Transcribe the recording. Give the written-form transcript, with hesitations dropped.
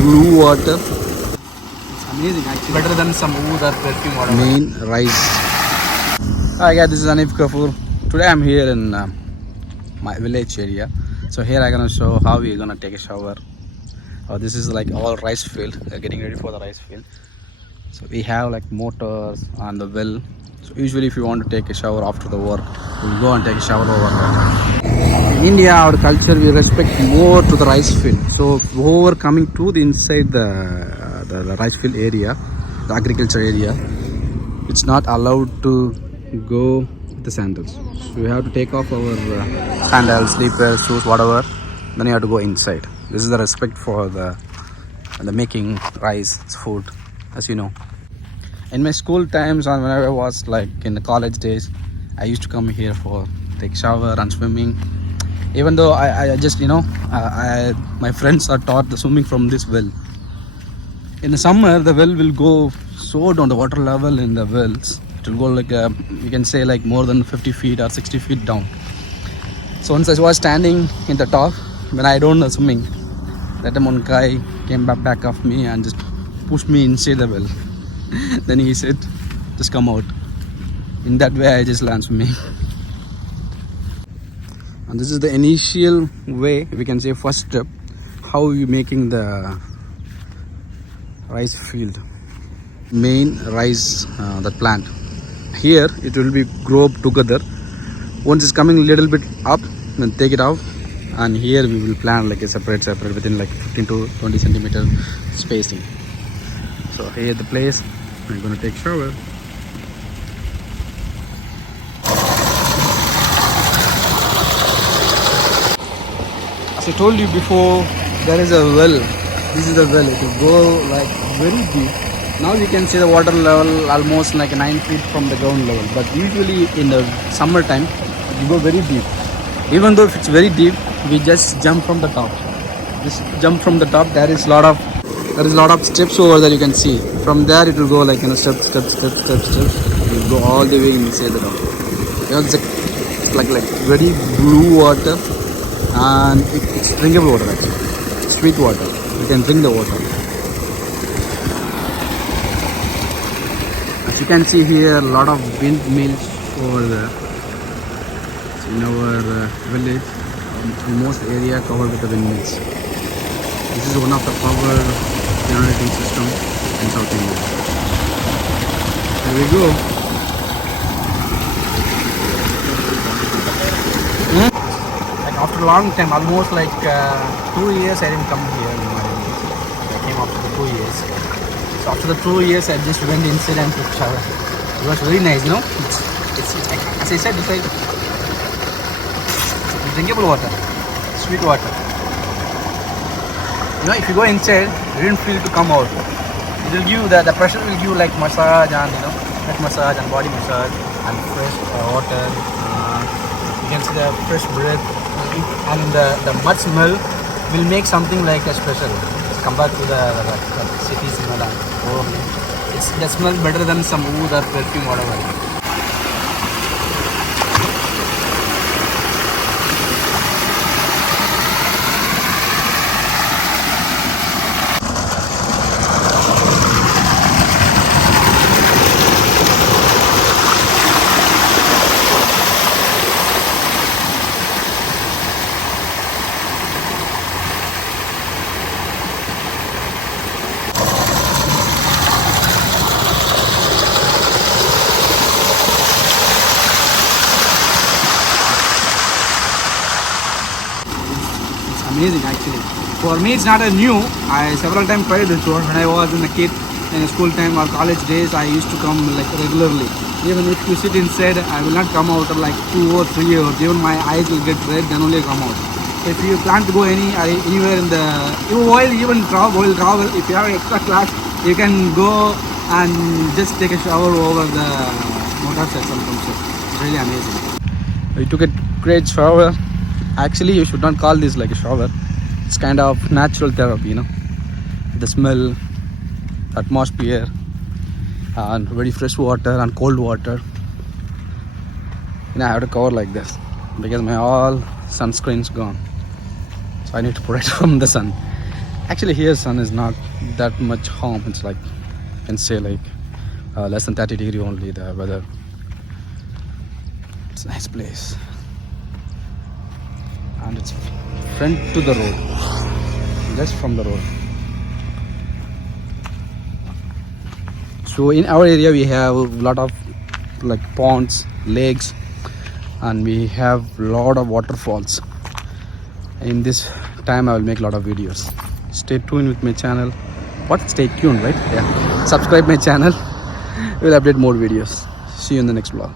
blue water. It's amazing actually. Better than some oud or perfume water. Main rice. Hi guys, this is ANIF GAFFOOR. Today I'm here in my village area. So here I'm gonna show how we're gonna take a shower. This is like all rice field. We're getting ready for the rice field. So we have like motors and the well. So usually if you want to take a shower after the work, we'll go and take a shower over there. In India, our culture, we respect more to the rice field. So whoever coming to the inside the rice field area, the agriculture area, it's not allowed to go with the sandals. So we have to take off our sandals, slippers, shoes, whatever. Then you have to go inside. This is the respect for the making rice food, as you know. In my school times and whenever I was like in the college days, I used to come here for take shower and swimming. Even though I just my friends are taught the swimming from this well. In the summer, the well will go so down, the water level in the wells. It will go like you can say like more than 50 feet or 60 feet down. So once I was standing in the top, when I don't know swimming, that time one guy came back of me and just pushed me inside the well. Then he said, just come out. In that way, I just learned swimming. And this is the initial way, we can say first step, how you making the rice field. Main rice, that plant. Here, it will be grow up together. Once it's coming a little bit up, then take it out. And here we will plant like a separate within like 15 to 20 centimeter spacing. So here the place. I'm gonna take shower. As I told you before, there is a well. This is the well. It will go like very deep. Now you can see the water level almost like 9 feet from the ground level. But usually in the summertime, it will go very deep. Even though if it's very deep, we just jump from the top. Just jump from the top. There is a lot of steps over there you can see. From there it will go like step. It will go all the way inside the down. It's like very blue water, and it's drinkable water actually. Sweet water. You can drink the water. As you can see here, a lot of windmills over there. So in our village, almost area covered with the windmills. This is one of the power generating system in South India. There we go. Like after a long time, almost like 2 years, I didn't come here in my village. I came after the 2 years. So after the 2 years, I just went inside and took shower. It was very nice, you know. It's like, as I said, it's like drinkable water, sweet water. You know, if you go inside, you didn't feel to come out. It will give the pressure will give like massage and head massage and body massage and fresh water. You can see the fresh breath, and the mud smell will make something like a special compared to the city smell. It's the smell better than some oud or perfume whatever. Amazing actually. For me it's not a new. I several times tried this one when I was in a kid in school time or college days. I used to come like regularly. Even if you sit inside, I will not come out like 2 or 3 hours. Even my eyes will get red, then only come out. If you plan to go anywhere in the while travel, if you have extra class, you can go and just take a shower over the motorcycle. It's really amazing. We took a great shower. Actually, you should not call this like a shower. It's kind of natural therapy, you know. The smell, atmosphere, and very fresh water and cold water. I have to cover like this because my all sunscreen's gone. So I need to protect from the sun. Actually, here sun is not that much harm. It's like, you can say like less than 30 degree only the weather. It's a nice place, and it's front to the road, just from the road. So in our area we have a lot of like ponds, lakes, and we have lot of waterfalls. In this time I will make a lot of videos. Stay tuned with my channel. What? Stay tuned, right? Yeah. Subscribe my channel. We'll update more videos. See you in the next vlog.